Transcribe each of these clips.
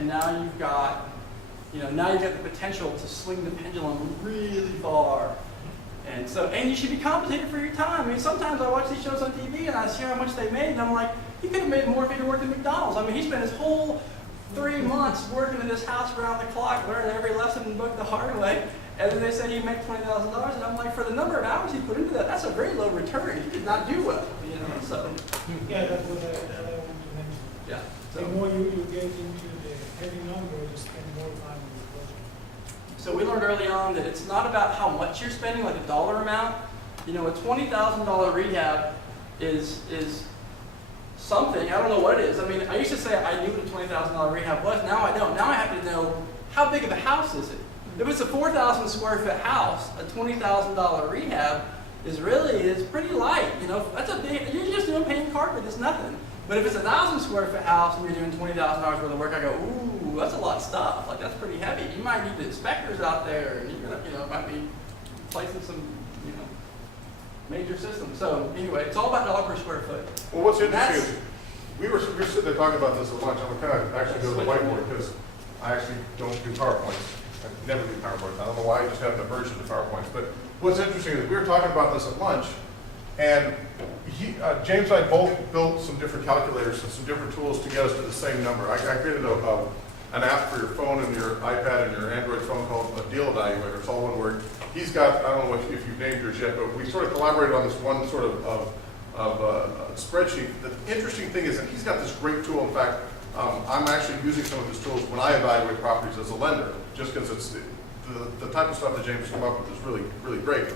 and now you've got, now you've got the potential to swing the pendulum really far. And so, and you should be compensated for your time. I mean, sometimes I watch these shows on TV and I see how much they made, and I'm like, he could have made more if he'd worked at McDonald's. I mean, he spent his whole 3 months working in this house around the clock, learning every lesson and book the hard way, and then they say he'd make $20,000, and I'm like, for the number of hours he put into that, that's a very low return. He did not do well, so. Yeah, that's what I want to mention. Yeah. The more you get into the heavy number, you spend more time on the project. So we learned early on that it's not about how much you're spending, like a dollar amount. A $20,000 rehab is something. I don't know what it is. I mean, I used to say I knew what a $20,000 rehab was. Now I don't. Now I have to know how big of a house is it. If it's a 4,000 square foot house, a $20,000 rehab is pretty light. That's a big. You're just doing paint and carpet. It's nothing. But if it's a 1,000 square foot house and you're doing $20,000 worth of work, I go, ooh, that's a lot of stuff. Like, that's pretty heavy. You might need the inspectors out there, and you're gonna, might be placing some, major systems. So anyway, it's all about dollar per square foot. Well, what's interesting is we were sitting there talking about this at lunch. I'm kind of actually go to the whiteboard because I actually don't do PowerPoints. I never do PowerPoints. I don't know why I just have an aversion to PowerPoints. But what's interesting is we were talking about this at lunch, and James and I both built some different calculators and some different tools to get us to the same number. I created an app for your phone and your iPad and your Android phone called a deal evaluator. It's all one word. He's got, I don't know if you've named yours yet, but we sort of collaborated on this one sort of spreadsheet. The interesting thing is that he's got this great tool. In fact, I'm actually using some of his tools when I evaluate properties as a lender, just because it's the type of stuff that James came up with is really, really great.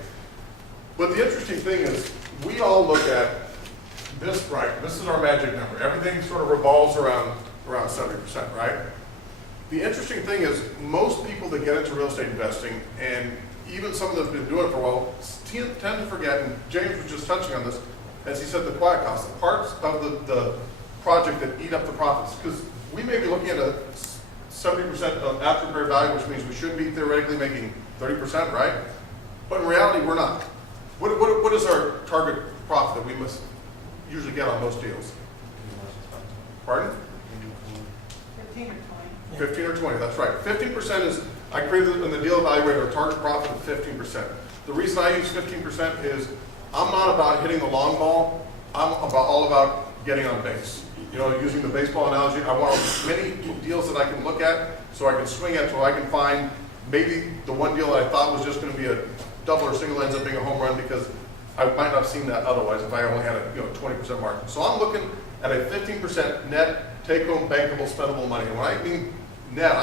But the interesting thing is, we all look at this, right? This is our magic number. Everything sort of revolves around 70%, right? The interesting thing is, most people that get into real estate investing, and even some of them have been doing it for a while, tend to forget, and James was just touching on this, as he said, the quiet costs, the parts of the project that eat up the profits. Because we may be looking at a 70% of after repair value, which means we should be theoretically making 30%, right? But in reality, we're not. What is our target profit that we must usually get on most deals? Pardon? 15 or 20. 15 or 20, that's right. 15% is, I created in the deal evaluator a target profit of 15%. The reason I use 15% is I'm not about hitting the long ball. I'm all about getting on base. Using the baseball analogy, I want as many deals that I can look at so I can swing at, so I can find maybe the one deal that I thought was just going to be a double or single ends up being a home run, because I might not have seen that otherwise if I only had a 20% margin. So I'm looking at a 15% net take-home bankable spendable money. And when I mean net,